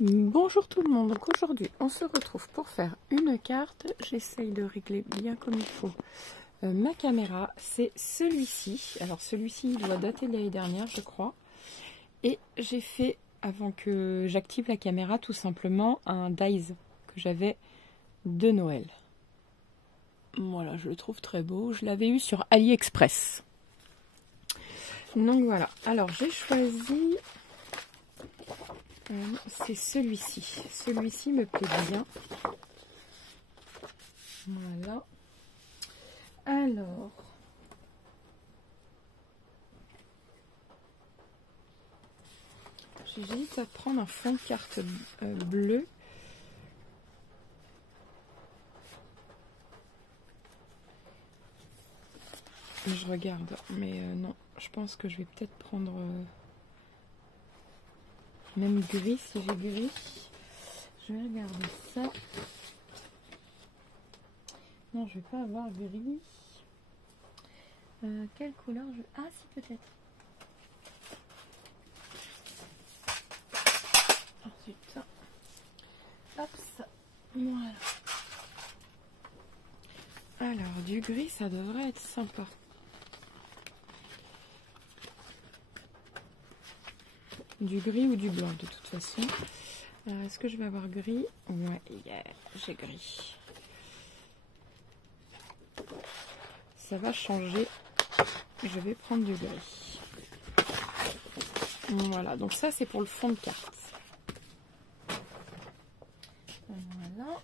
Bonjour tout le monde, donc aujourd'hui on se retrouve pour faire une carte. J'essaye de régler bien comme il faut ma caméra, c'est celui-ci. Alors celui-ci il doit dater de l'année dernière je crois. Et j'ai fait, avant que j'active la caméra, tout simplement un dies que j'avais de Noël. Voilà, je le trouve très beau, je l'avais eu sur AliExpress. Donc voilà, alors j'ai choisi... c'est celui-ci. Celui-ci me plaît bien. Voilà. Alors. J'hésite à prendre un fond de carte bleu. Je regarde, mais non. Je pense que je vais peut-être prendre... même gris, si j'ai gris. Je vais regarder ça. Non, je vais pas avoir gris. Quelle couleur je... Ah, si, peut-être. Ensuite, hop, ça. Voilà. Alors, du gris, ça devrait être sympa. Du gris ou du blanc, de toute façon. Est-ce que je vais avoir gris? Ouais, yeah, j'ai gris. Ça va changer. Je vais prendre du gris. Voilà, donc ça c'est pour le fond de carte. Voilà.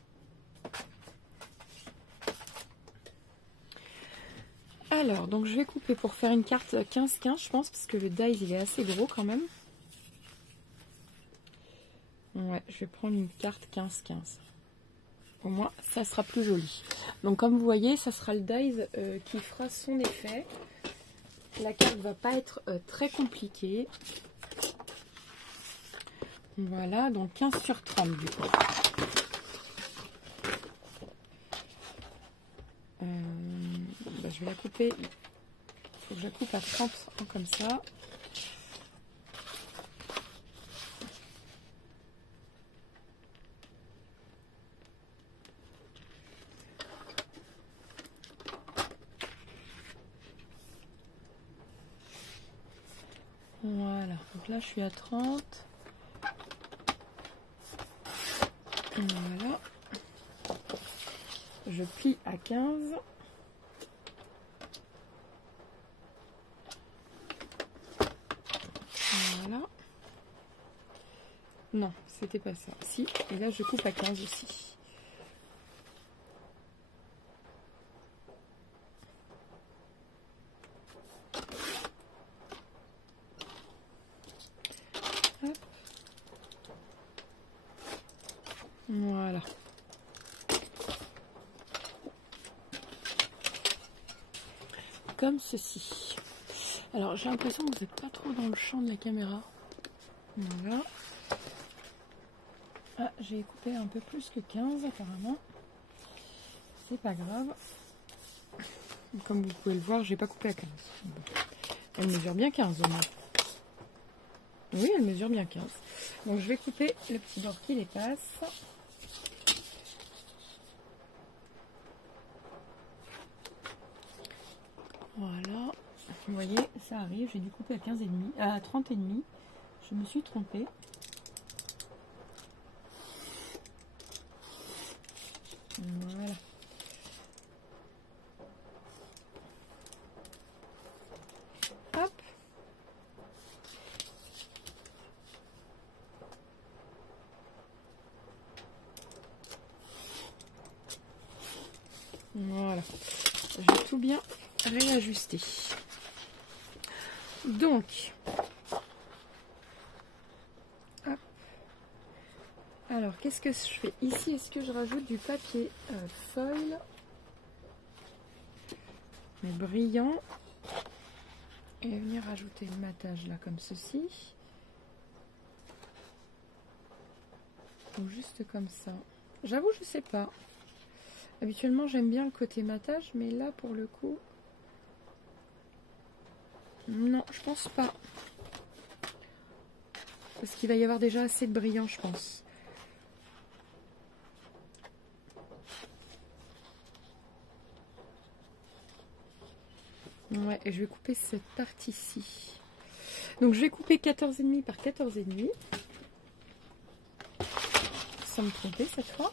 Alors, donc je vais couper pour faire une carte 15-15, je pense, parce que le dies il est assez gros quand même. Ouais, je vais prendre une carte 15-15. Pour moi, ça sera plus joli. Donc comme vous voyez, ça sera le dies qui fera son effet. La carte va pas être très compliquée. Voilà, donc 15 sur 30 du coup. Je vais la couper. Il faut que je la coupe à 30 comme ça. Voilà, donc là je suis à 30. Voilà. Je plie à 15. Voilà. Non, c'était pas ça. Si, et là je coupe à 15 aussi. Hop. Voilà. Comme ceci. Alors j'ai l'impression que vous n'êtes pas trop dans le champ de la caméra. Voilà. Ah, j'ai coupé un peu plus que 15 apparemment. C'est pas grave. Comme vous pouvez le voir, j'ai pas coupé à 15. Elle mesure bien 15 au moins. Oui, elle mesure bien 15. Donc je vais couper le petit bord qui les passe. Voilà. Vous voyez, ça arrive. J'ai dû couper à 15 et demi, à 30 et demi. Je me suis trompée. Voilà. Hop. Voilà. J'ai tout bien réajusté. Donc, hop. Alors, qu'est-ce que je fais ici? Est-ce que je rajoute du papier foil, mais brillant, et venir rajouter le matage là comme ceci, ou juste comme ça? J'avoue, je sais pas. Habituellement, j'aime bien le côté matage, mais là, pour le coup, non, je pense pas. Parce qu'il va y avoir déjà assez de brillant, je pense. Ouais, et je vais couper cette partie-ci. Donc je vais couper 14,5 par 14,5. Sans me tromper cette fois.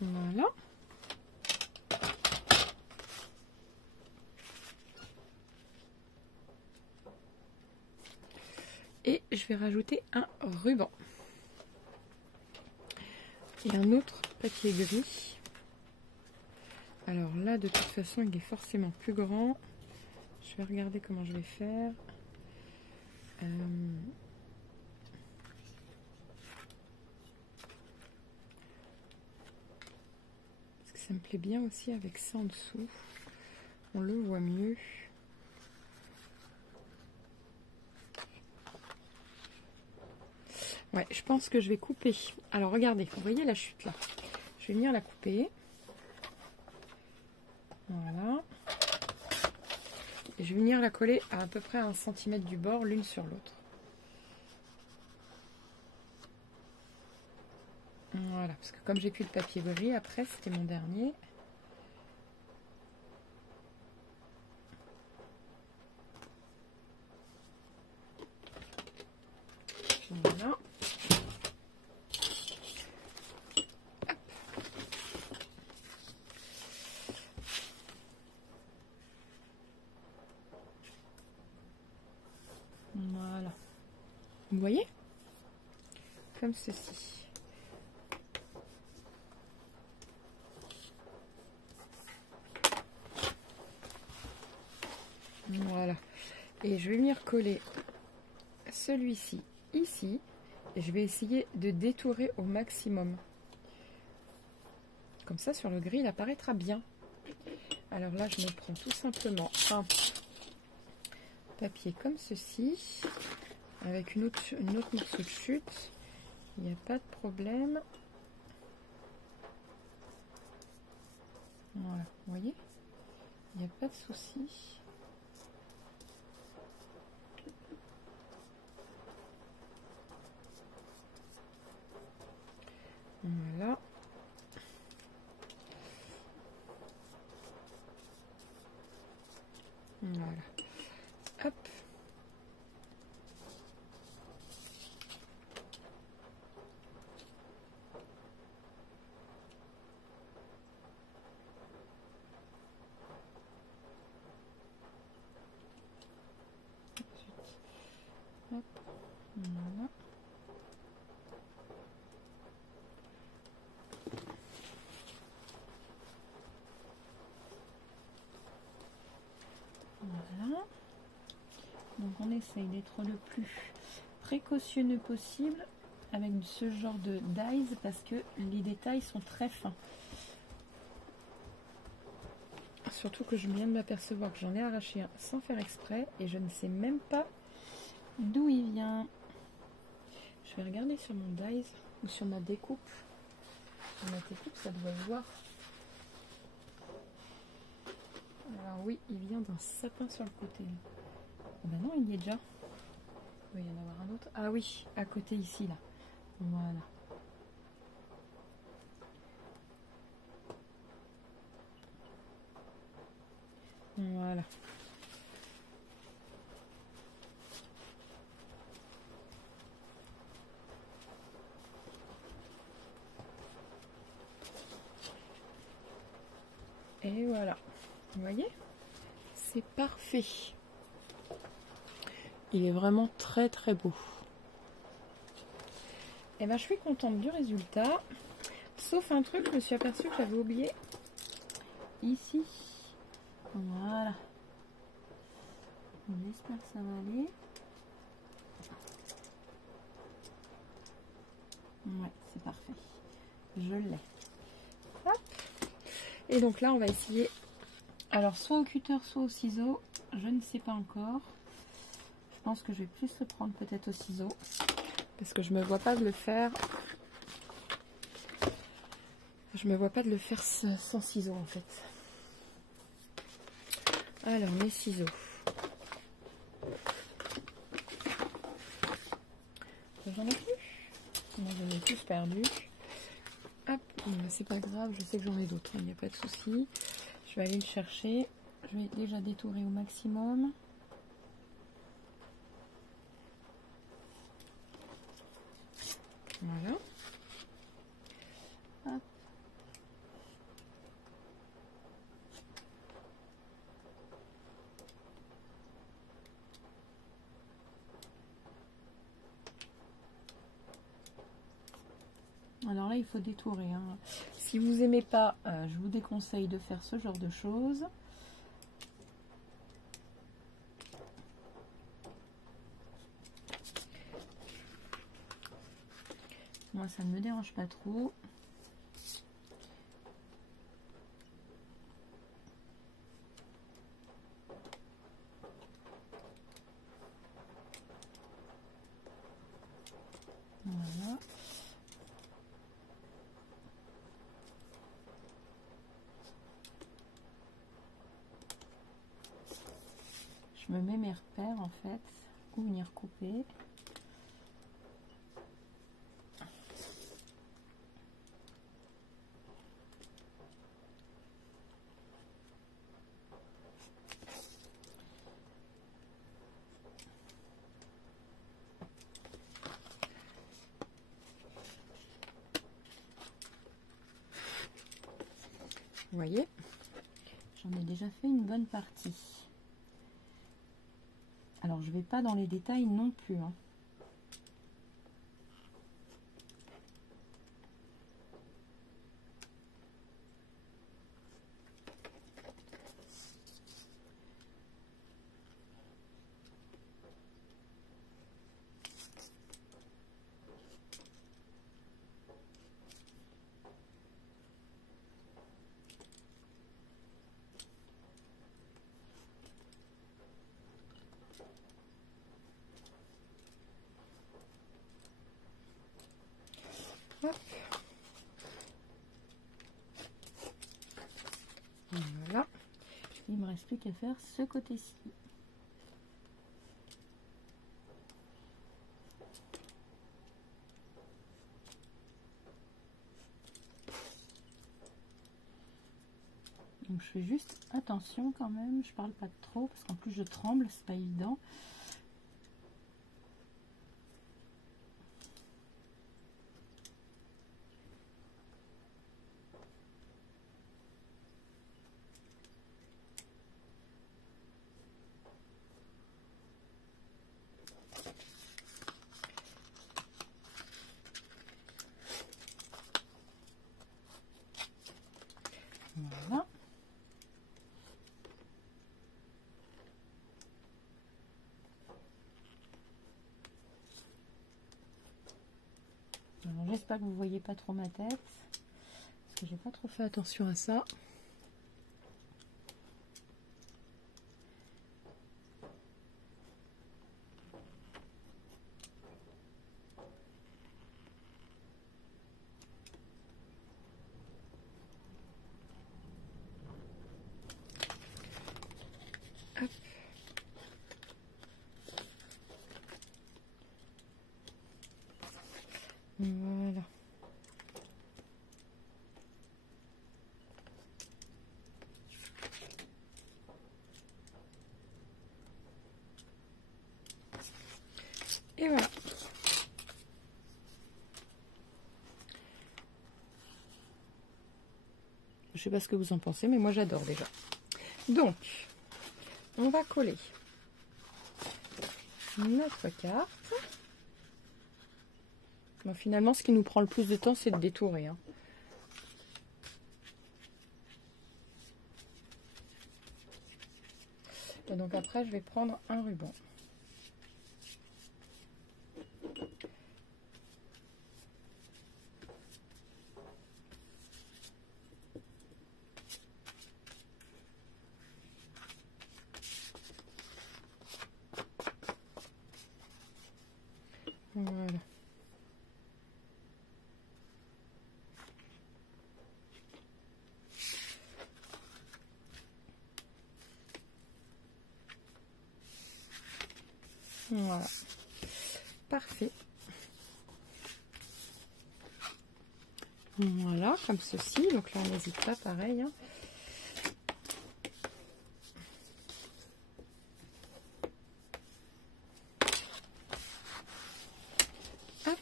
Voilà. Et je vais rajouter un ruban. Et un autre papier gris. Alors là, de toute façon, il est forcément plus grand. Je vais regarder comment je vais faire. Parce que ça me plaît bien aussi avec ça en dessous. On le voit mieux. Ouais, je pense que je vais couper. Alors regardez, vous voyez la chute là. Je vais venir la couper. Voilà. Et je vais venir la coller à peu près à 1 cm du bord, l'une sur l'autre. Voilà, parce que comme j'ai plus de papier gris, après c'était mon dernier. Voilà. Hop. Voilà. Vous voyez? Comme ceci. Voilà. Et je vais venir coller celui-ci ici. Et je vais essayer de détourer au maximum. Comme ça, sur le gris, il apparaîtra bien. Alors là, je me prends tout simplement un papier comme ceci. Avec une autre morceau de chute. Il n'y a pas de problème. Voilà, vous voyez? Il n'y a pas de souci. Voilà. Voilà. Hop. Hop. Voilà. Voilà. Donc on essaye d'être le plus précautionneux possible avec ce genre de dies parce que les détails sont très fins. Surtout que je viens de m'apercevoir que j'en ai arraché un sans faire exprès et je ne sais même pas d'où il vient. Je vais regarder sur mon dies ou sur ma découpe. Sur ma découpe, ça doit se voir. Alors oui, il vient d'un sapin sur le côté. Ah ben non, il y est déjà. Il va y en avoir un autre. Ah oui, à côté ici, là. Voilà. Voilà. Et voilà. Vous voyez? C'est parfait. Il est vraiment très très beau. Et ben je suis contente du résultat. Sauf un truc, je me suis aperçue que j'avais oublié. Ici. Voilà. J'espère que ça va aller. Ouais, c'est parfait. Je l'ai. Hop. Et donc là, on va essayer. Alors, soit au cutter, soit au ciseau. Je ne sais pas encore. Je pense que je vais plus le prendre peut-être au ciseau. Parce que je ne me vois pas de le faire Je me vois pas de le faire sans ciseaux en fait. Alors mes ciseaux. J'en ai plus. Moi j'en ai tous perdu. Hop, c'est pas grave, je sais que j'en ai d'autres, il n'y a pas de souci. Je vais aller le chercher. Je vais déjà détourer au maximum. Voilà. Hop. Alors là, il faut détourer, hein. Si vous n'aimez pas, je vous déconseille de faire ce genre de choses. Moi, ça ne me dérange pas trop. Voilà. Je me mets mes repères en fait, ou venir couper. Vous voyez, j'en ai déjà fait une bonne partie. Alors je vais pas dans les détails non plus, hein. Hop. Voilà. Il me reste plus qu'à faire ce côté-ci. Donc je fais juste attention quand même, je parle pas trop parce qu'en plus je tremble, c'est pas évident. Voilà. J'espère que vous voyez pas trop ma tête, parce que j'ai pas trop fait attention à ça. Hop. Voilà. Et voilà. Je sais pas ce que vous en pensez, mais moi j'adore déjà. Donc, on va coller notre carte. Bon, finalement, ce qui nous prend le plus de temps, c'est de détourer, hein. Et donc après, je vais prendre un ruban. Voilà. Voilà, parfait. Voilà, comme ceci. Donc là, on n'hésite pas, pareil. Hein. Hop,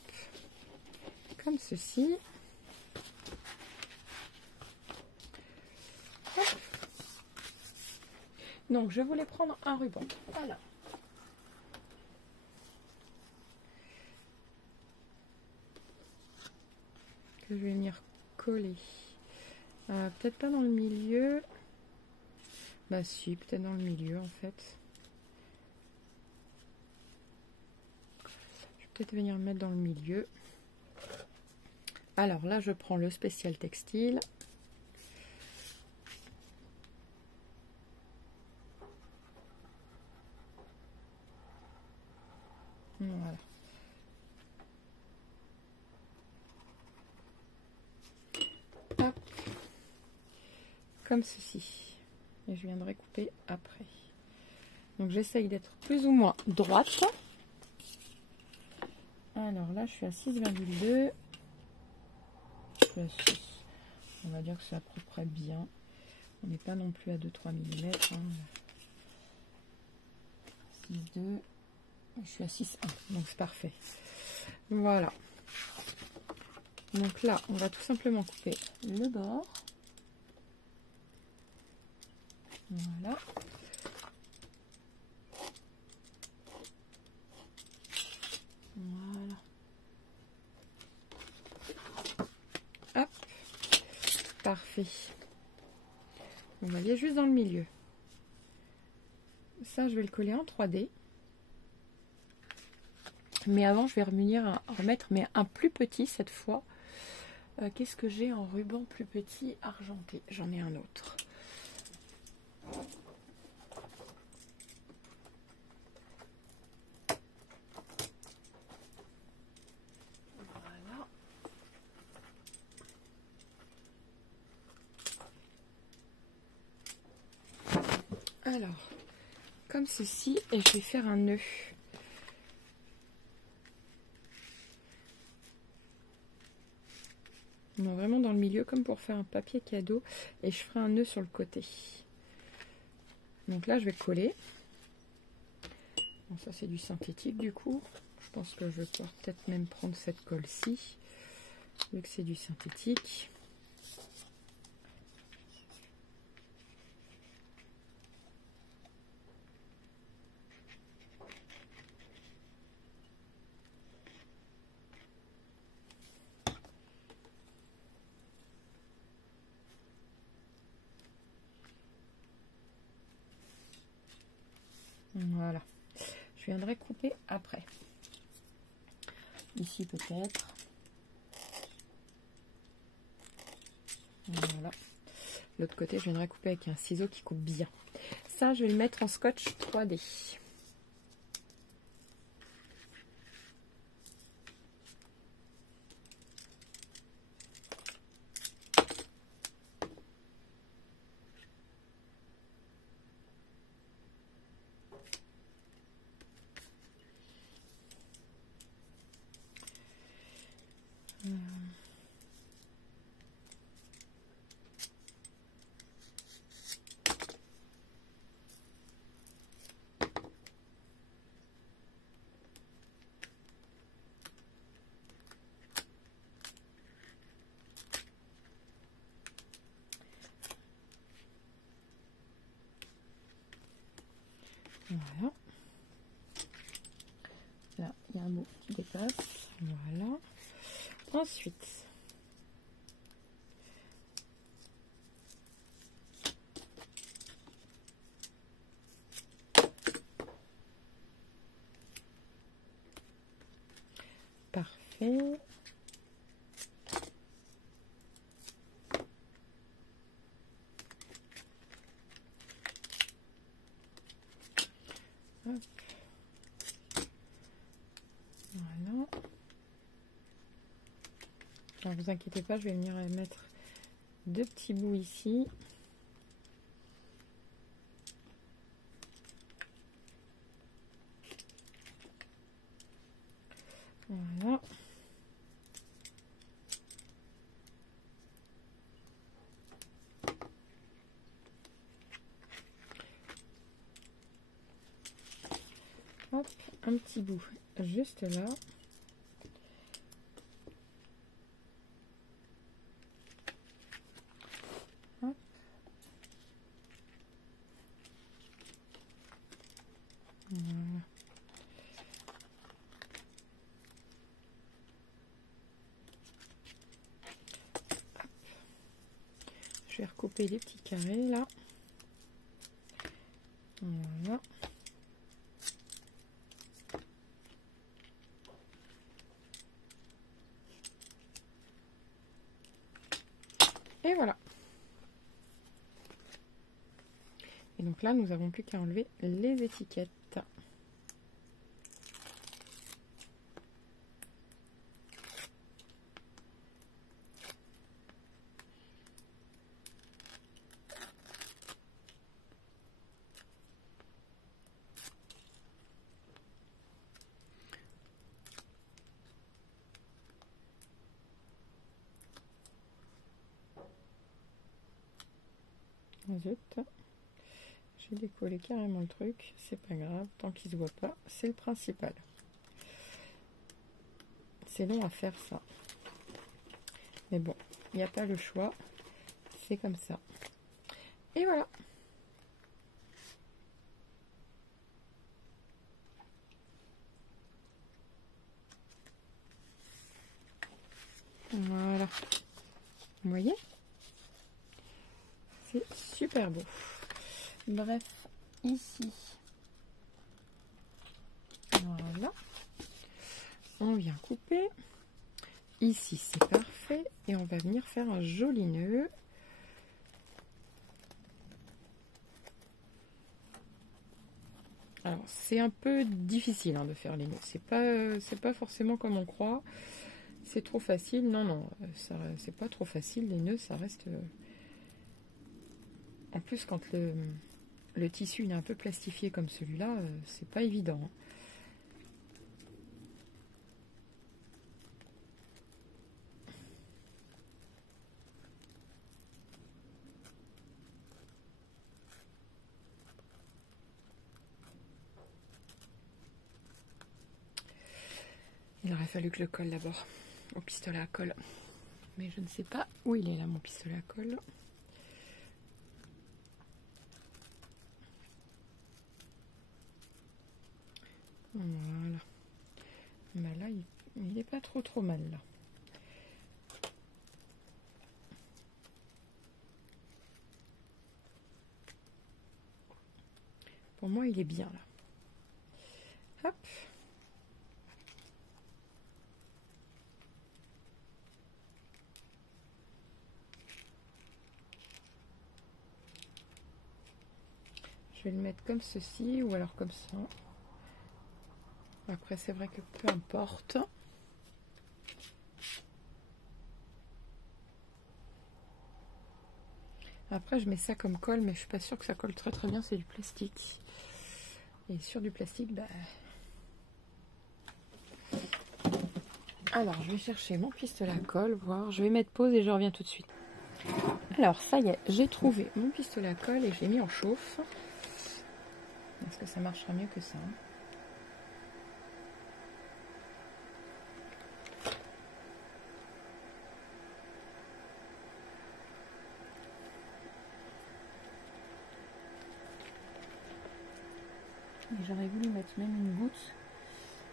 comme ceci. Hop. Donc, je voulais prendre un ruban. Voilà. Que je vais venir coller. Peut-être pas dans le milieu. Bah si, peut-être dans le milieu en fait. Je vais peut-être venir mettre dans le milieu. Alors là, je prends le spécial textile. Voilà. Hop. Comme ceci. Et je viendrai couper après. Donc j'essaye d'être plus ou moins droite. Alors là, je suis à 6,2. Je suis à 6. On va dire que c'est à peu près bien. On n'est pas non plus à 2-3 mm. Hein. 6,2. Je suis à 6,1. Donc c'est parfait. Voilà. Donc là, on va tout simplement couper le bord. Voilà. Voilà. Hop. Parfait. On va aller juste dans le milieu. Ça, je vais le coller en 3D. Mais avant, je vais remettre mais un plus petit cette fois. Qu'est-ce que j'ai en ruban plus petit argenté? J'en ai un autre. Voilà. Alors, comme ceci, et je vais faire un nœud. Non, vraiment dans le milieu, comme pour faire un papier cadeau. Et je ferai un nœud sur le côté. Donc là, je vais coller. Bon, ça, c'est du synthétique, du coup. Je pense que je vais pouvoir peut-être même prendre cette colle-ci, vu que c'est du synthétique. Voilà. Je viendrai couper après. Ici peut-être. Voilà. L'autre côté, je viendrai couper avec un ciseau qui coupe bien. Ça, je vais le mettre en scotch 3D. Voilà. Là, il y a un bout qui dépasse. Voilà. Ensuite, parfait. Hop. Voilà. Alors, vous inquiétez pas, je vais venir mettre deux petits bouts ici. Hop, un petit bout juste là. Hop. Voilà. Je vais recouper les petits carrés là. Voilà. Et voilà. Et donc là, nous n'avons plus qu'à enlever les étiquettes. Zut, j'ai décollé carrément le truc, c'est pas grave, tant qu'il se voit pas, c'est le principal. C'est long à faire ça, mais bon, il n'y a pas le choix, c'est comme ça. Et voilà. Voilà, vous voyez, c'est super beau. Bref, ici, voilà, on vient couper. Ici, c'est parfait. Et on va venir faire un joli nœud. Alors, c'est un peu difficile hein, de faire les nœuds. C'est pas forcément comme on croit. C'est trop facile. Non, non, c'est pas trop facile. Les nœuds, ça reste... En plus, quand le tissu il est un peu plastifié comme celui-là, c'est pas évident. Hein. Il aurait fallu que je le colle d'abord au pistolet à colle. Mais je ne sais pas où il est là, mon pistolet à colle. Voilà. Ben là, il n'est pas trop mal là. Pour moi, il est bien là. Hop. Je vais le mettre comme ceci ou alors comme ça. Après, c'est vrai que peu importe. Après, je mets ça comme colle, mais je suis pas sûre que ça colle très bien. C'est du plastique. Et sur du plastique, bah... Alors, je vais chercher mon pistolet à colle, voir. Je vais mettre pause et je reviens tout de suite. Alors, ça y est, j'ai trouvé mon pistolet à colle et je l'ai mis en chauffe. Est-ce que ça marchera mieux que ça? J'aurais voulu mettre même une goutte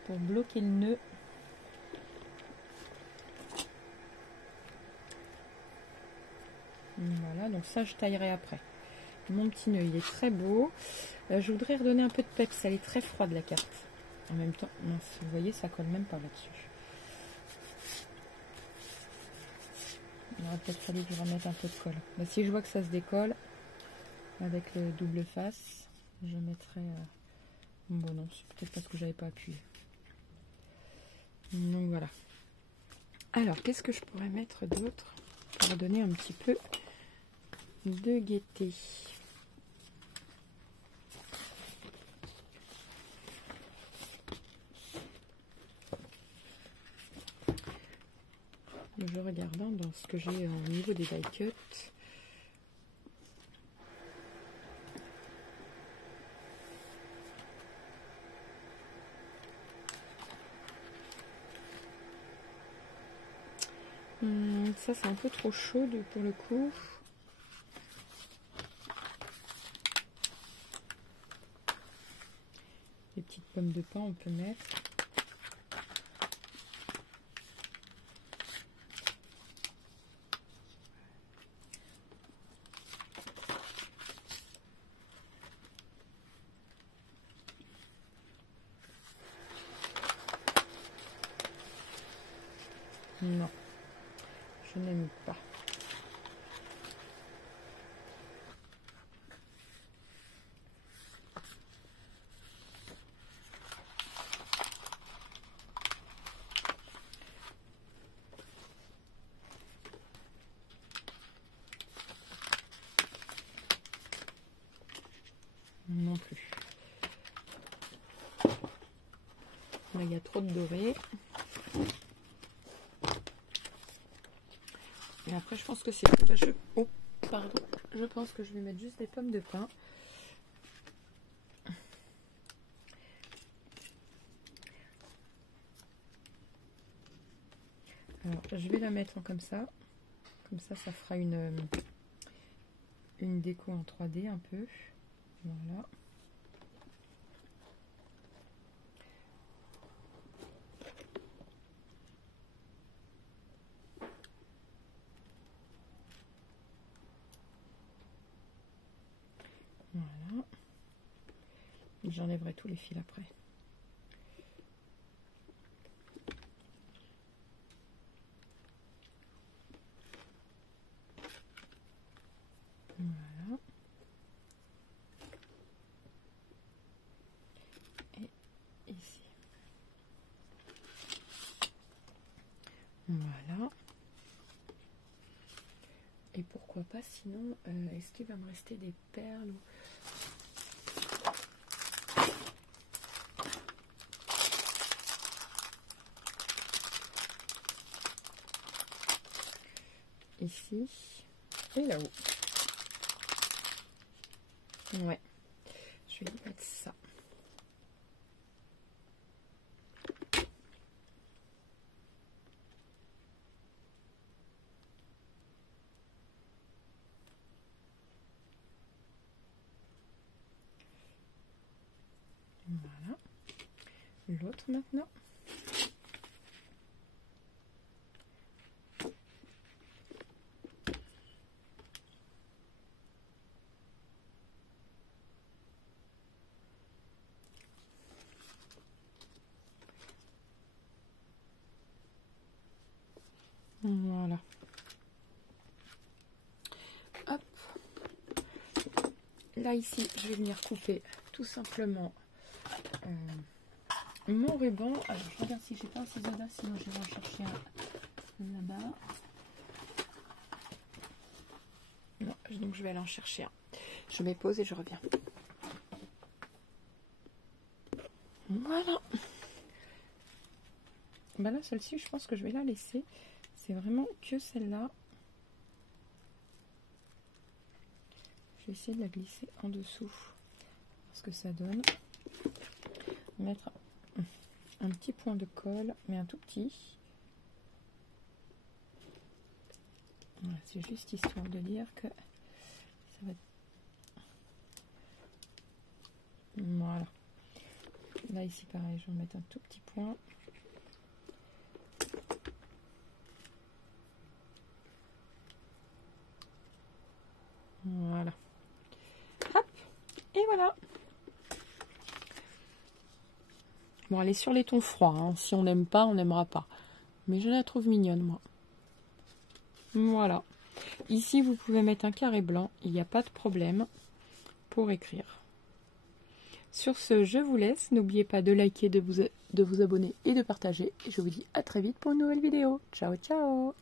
pour bloquer le nœud. Voilà, donc ça je taillerai après. Mon petit nœud, il est très beau. Je voudrais redonner un peu de peps, elle est très froide la carte. En même temps, mince, vous voyez, ça colle même pas là-dessus. Il aurait peut-être fallu que je remette un peu de colle. Mais si je vois que ça se décolle, avec le double face, je mettrai... Bon non, c'est peut-être parce que j'avais pas appuyé. Donc voilà. Alors, qu'est-ce que je pourrais mettre d'autre pour donner un petit peu de gaieté? Je regarde dans ce que j'ai au niveau des die cuts. Ça, c'est un peu trop chaud pour le coup. Les petites pommes de pain, on peut mettre. Non, je n'aime pas. Non plus. Là, il y a trop de doré. Et après, je pense que c'est... Oh, pardon. Je pense que je vais mettre juste des pommes de pin. Alors, je vais la mettre comme ça. Comme ça, ça fera une déco en 3D un peu. Voilà. Voilà. J'enlèverai tous les fils après. Voilà. Et ici. Voilà. Et pourquoi pas sinon, est-ce qu'il va me rester des perles ou... Ici et là-haut. Ouais, je vais mettre ça. Voilà. L'autre maintenant. Voilà. Hop. Là ici, je vais venir couper tout simplement mon ruban. Alors je regarde si j'ai pas un ciseau là, sinon je vais en chercher un là-bas. Non, donc je vais aller en chercher un. Je mets pause et je reviens. Voilà. Bah là, celle-ci, je pense que je vais la laisser. C'est vraiment que celle-là. Je vais essayer de la glisser en dessous. Ce que ça donne. Mettre un petit point de colle, mais un tout petit. Voilà, c'est juste histoire de dire que ça va être... Voilà. Là, ici, pareil, je vais mettre un tout petit point. Voilà. Hop. Et voilà. Bon, elle est sur les tons froids. Hein. Si on n'aime pas, on n'aimera pas. Mais je la trouve mignonne, moi. Voilà. Ici, vous pouvez mettre un carré blanc. Il n'y a pas de problème pour écrire. Sur ce, je vous laisse. N'oubliez pas de liker, de vous abonner et de partager. Et je vous dis à très vite pour une nouvelle vidéo. Ciao, ciao!